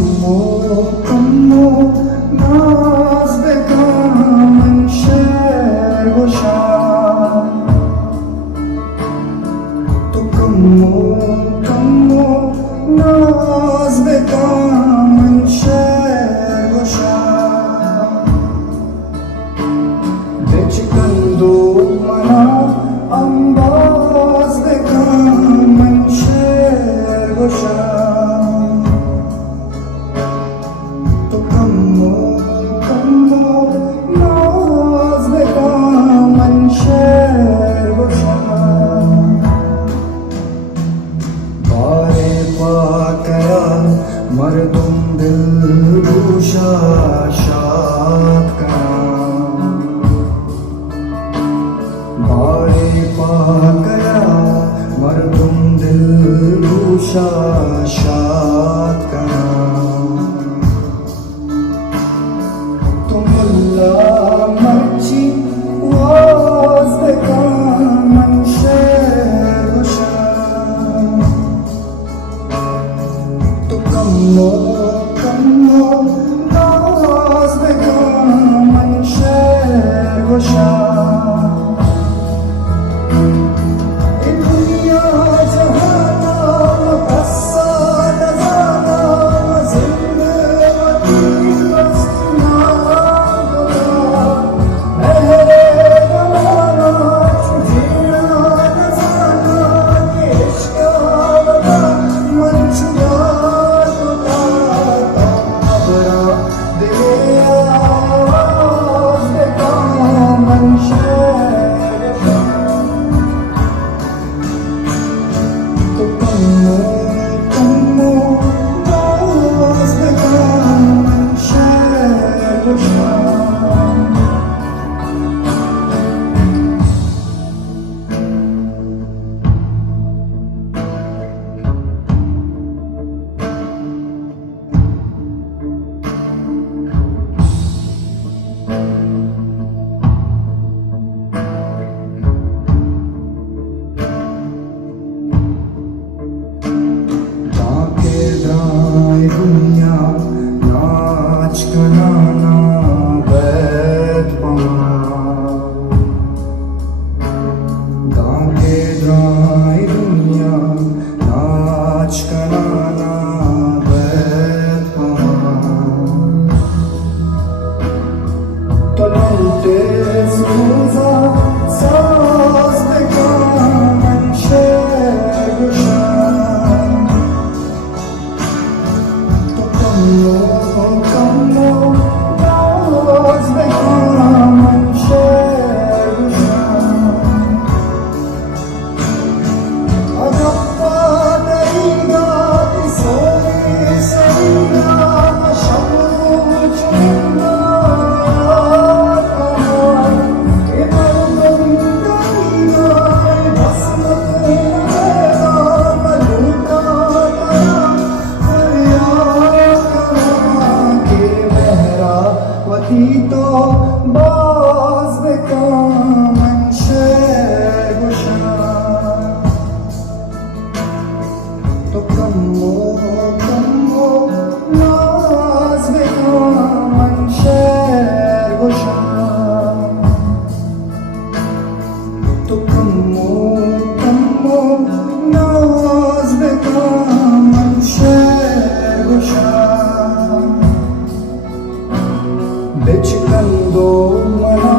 कम्मो नाज बेकामन शहर गुशा तो कम्मो नाज बेकामन शहर गुशा बेचकंदो मना अंबाज बेकामन शहर गुशा मरदुम दिल रूशा शाद का बारे पा गया मरदुम दिल रूशा शाद का तुम अल्लाह मर्ची वाज का मंशर गुशा कम्मो नाज बेकामन शहर गुशा दुनिया जहाना मकस्सा नजाना जिंदगी बस नाम मेरे गवाना जीना नजाना ये इश्क मंचुआ दुनिया नाच कनाना बैठ गाँव द्राई दुनिया नाच कनाना बैठ तो लौटे सूजा सास बेकामन शहर गुशा कम्मो नाज बेकामन शहर गुशा अगप्पा दईगा सोने सईगा मशहूर चुनिंदा के मरदुम दईगा बसमत मेरा मलूका तो बाज बेकामन शहर गुशा तो कम्मो नाज बेकामन शहर गुशा तो कम्मो नाज बेकामन शहर गुशा बेचकंदो मना